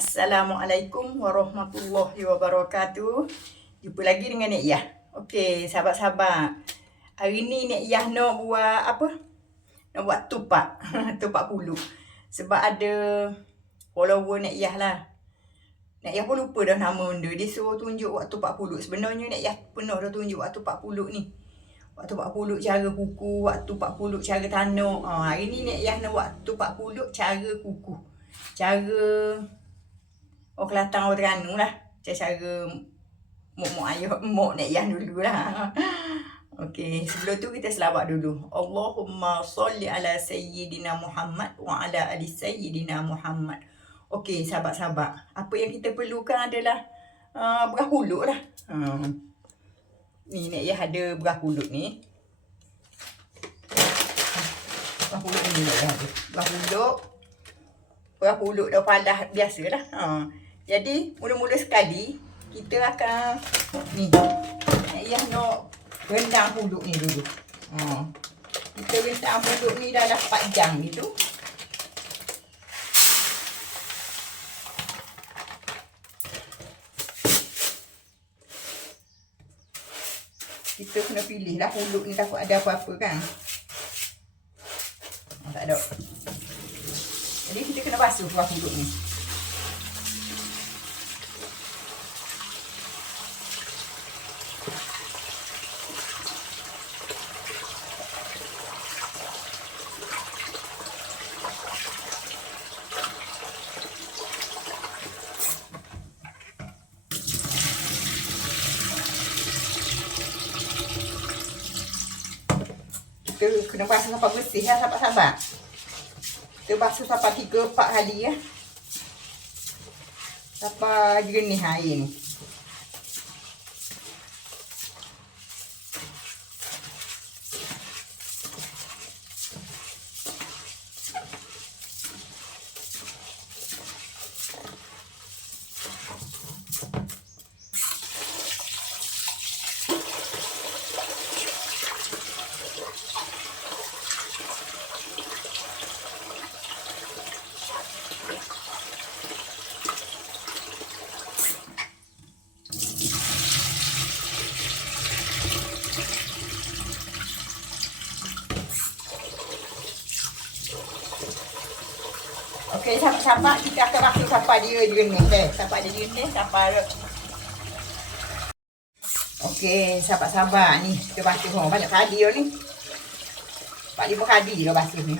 Assalamualaikum warahmatullahi wabarakatuh. Jumpa lagi dengan Nek Yah. Okey, sahabat-sahabat. Hari ni Nek Yah nak buat apa? Nak buat tupak. Tupak pulut. Sebab ada follower Nek Yah lah. Nek Yah pun lupa dah nama benda. Dia suruh tunjuk buat tupak pulut. Sebenarnya Nek Yah pernah dah tunjuk buat tupak pulut ni. Buat tupak pulut cara kuku, buat tupak pulut cara tanuk. Hari ni Nek Yah nak buat tupak pulut cara kuku. Cara orang Kelantan, orang Terengganu lah. Cara mak ayah, mak Nek Yah dulu lah. Okey, sebelum tu kita selawat dulu. Allahumma salli ala Sayyidina Muhammad wa ala ali Sayyidina Muhammad. Okey, sahabat-sahabat. Apa yang kita perlukan adalah beras pulut lah. Ni Nek Yah ada beras pulut ni. Beras pulut ni Nek Yah ada. Beras pulut dah palah biasa lah. Jadi, mula-mula sekali, kita akan, ni, Nek Yah nak rendang pulut ni dulu. Kita rendang pulut ni dalam 4 jam gitu. Kita kena pilih lah pulut ni, takut ada apa-apa kan. Tak ada. Jadi, kita kena basuh pulut ni. Kita kena basuh sampai bersih lah sahabat-sahabat. Kita basuh sampai 3-4 kali ya. Sampai jernih air ni. Okey, sahabat-sahabat, kita akan basuh sampai dia jernih. Sampai dia jernih, sampai ada. Okey, sahabat-sahabat ni kita basuh banyak kali dah ni. 4-5 kali dah basuh ni.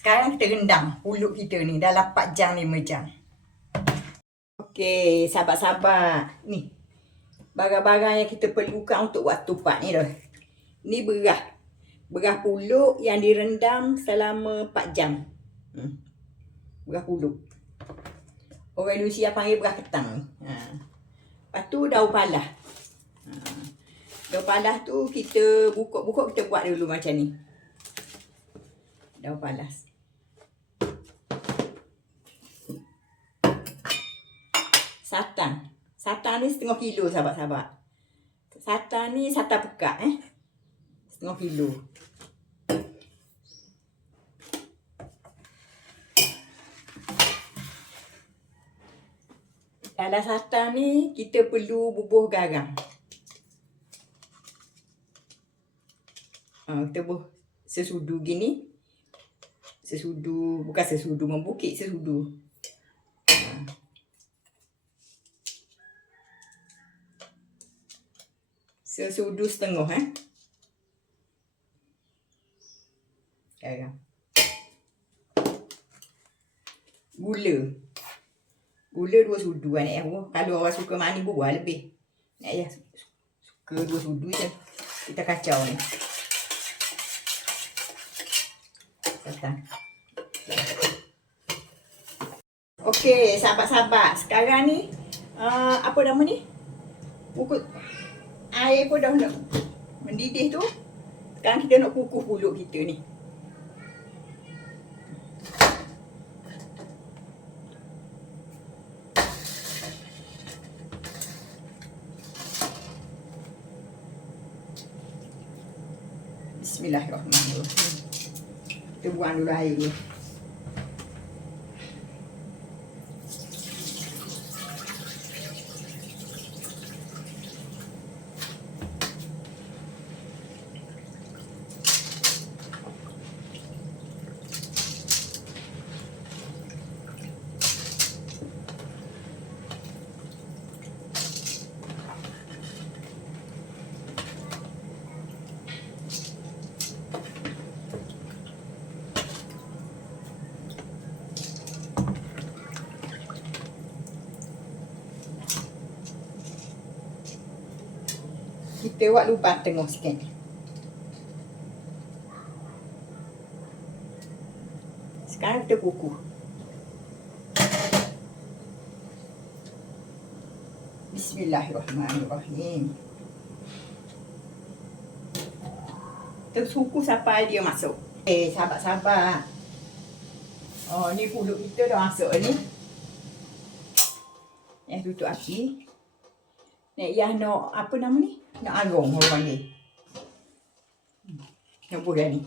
Sekarang kita rendang pulut kita ni dalam 4 jam 5 jam. Okey, sahabat-sahabat. Ni. Barang-barang yang kita perlukan untuk buat tupak ni dah. Ni beras. Beras pulut yang direndam selama 4 jam. Beras pulut. Orang Indonesia panggil beras ketang. Lepas tu daun palas. Daun palas tu kita buka-buka, kita buat dulu macam ni. Daun palas. Santan. Santan ni 1/2 kilo sahabat-sahabat. Santan ni santan pekat 1/2 kilo. Dalam santan ni kita perlu bubuh garam. Kita bubuh sesudu gini. Sesudu, bukan sesudu membukit, sesudu. Sesudu setengah garam. Gula 2 sudu Nek Yah. Kalau orang suka manis buah lebih. Nek Yah suka 2 sudu je. Kita kacau ni. Okey, sahabat-sahabat. Sekarang ni apa nama ni? Bukut air pun dah nak mendidih tu. Sekarang kita nak kukuh pulut kita ni. Bismillahirrahmanirrahim. Kita buang dulu air ni. Kita buat lubang tengah sikit. Sekarang kita kukuh. Bismillahirrahmanirrahim. Kita kukuh sampai dia masuk. Sahabat-sahabat. Oh, ni pulut kita dah masuk ni. Tutup api. Nak apa nama ni? Nak arung orang panggil. Nak buat ni.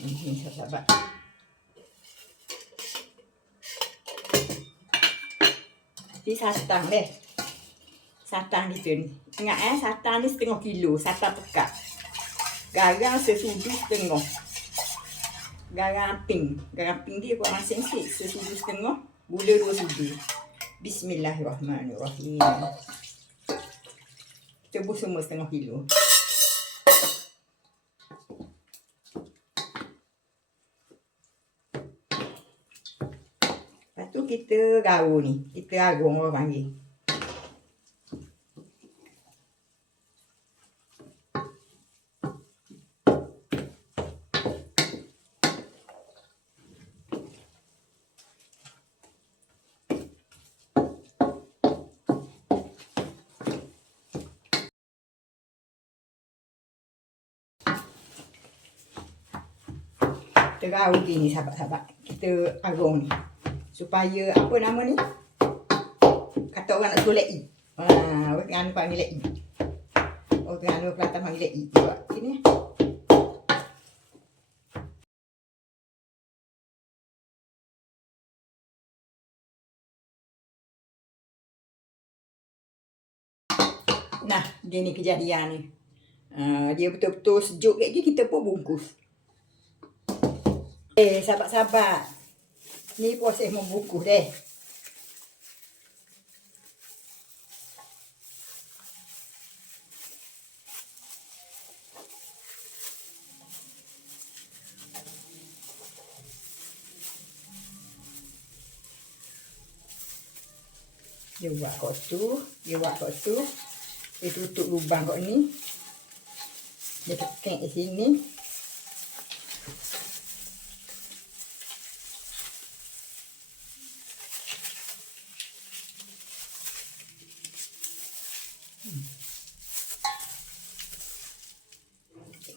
Ini sahabat. Ni satang deh. Satang kita ni. Ingat satang ni 1/2 kilo. Satang pekat. Garam sesudu 1/2. Garam pink. Garam pink dia kurang masin sikit. Sesudu 1/2. Gula 2 sudu. Bismillahirrahmanirrahim. Kita buat semua 1/2 kilo. Tu kita gaul ni. Kita arung orang panggil. Kita gaul gini sahabat-sahabat. Kita arung ni. Supaya apa nama ni? Kata orang nak suruh lei. Orang Terengganu panggil lei. Orang Terengganu Kelantan panggil lei. Buat sini. Nah, gini kejadian ni. Dia betul-betul sejuk lagi kita pun bungkus. Sahabat-sahabat. Ni proses membungkus deh. Dia buat kat tu, dia tutup lubang kat ni. Dia tekan di sini.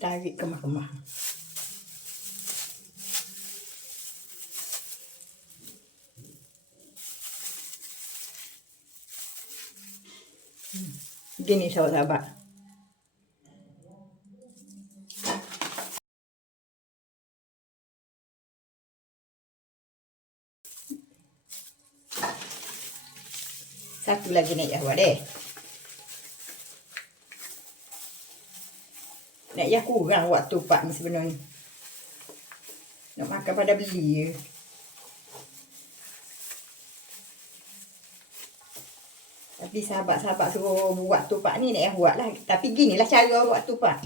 Tarik kemah-kemah. Gini sahabat-sahabat. Satu lagi nak buat deh. Nak kurang waktu pak ni sebenarnya. Nak makan pada beli je. Tapi sahabat-sahabat suruh buat tupak ni nak buat lah. Tapi ginilah cara buat tupak.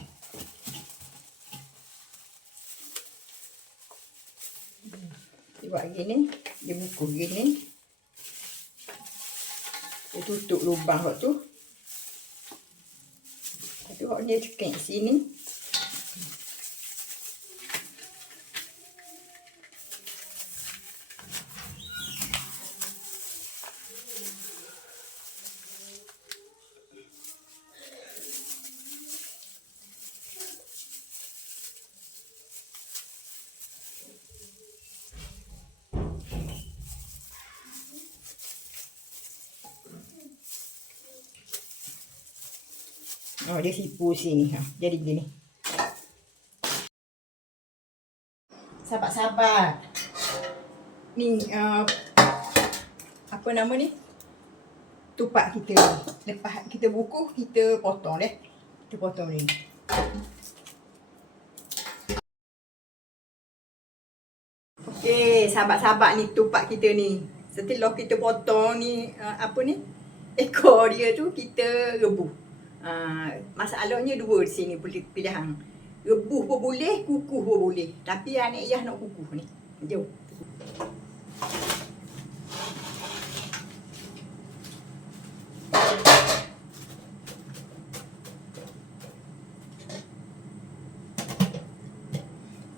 Dia buat gini. Dia bukuh gini. Dia tutup lubang hok tu. Tapi hok dia cekik sini. Oh, dia sipu sini. Ha, jadi gini. Sabar-sabar. Ni apa nama ni? Tupak kita. Lepas kita buku, kita potong deh. Kita potong ni. Okey, sabar-sabar ni tupak kita ni. Setelah kita potong ni apa ni? Ekor dia tu kita rebus. Masalahnya dua di sini pilihan. Rebus pun boleh, kukuh pun boleh. Tapi anak Iyah nak kukuh ni. Jom.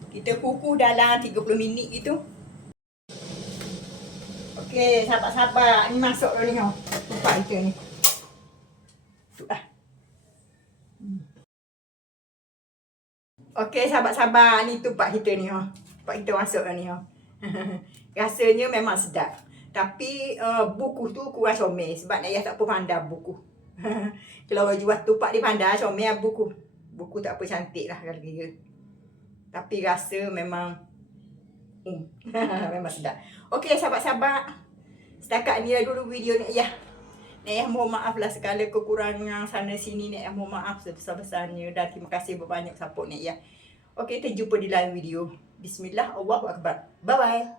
Kita kukuh dalam 30 minit gitu. Okey, sabar-sabar. Ni masuk dah ni ha. Tupak kita ni. Okey, sahabat-sahabat, ni tupak kita ni ha. Tupak kita masuk dah ni ha. Rasanya memang sedap. Tapi buku tu kurang comel sebab Iyah tak apa pandai buku. Kalau orang jual tupak dia pandai comel buku. Buku tak apa cantik lah kalau kira. Tapi rasa memang memang sedap. Okey, sahabat-sahabat. Setakat ni lah dulu video ni Iyah. Iyah mohon maaf lah segala kekurangan sana sini. Iyah mohon maaf sebesar-besarnya. Dan terima kasih banyak support Iyah. Okey, kita jumpa di lain video. Bismillah, Allahu Akbar. Bye-bye.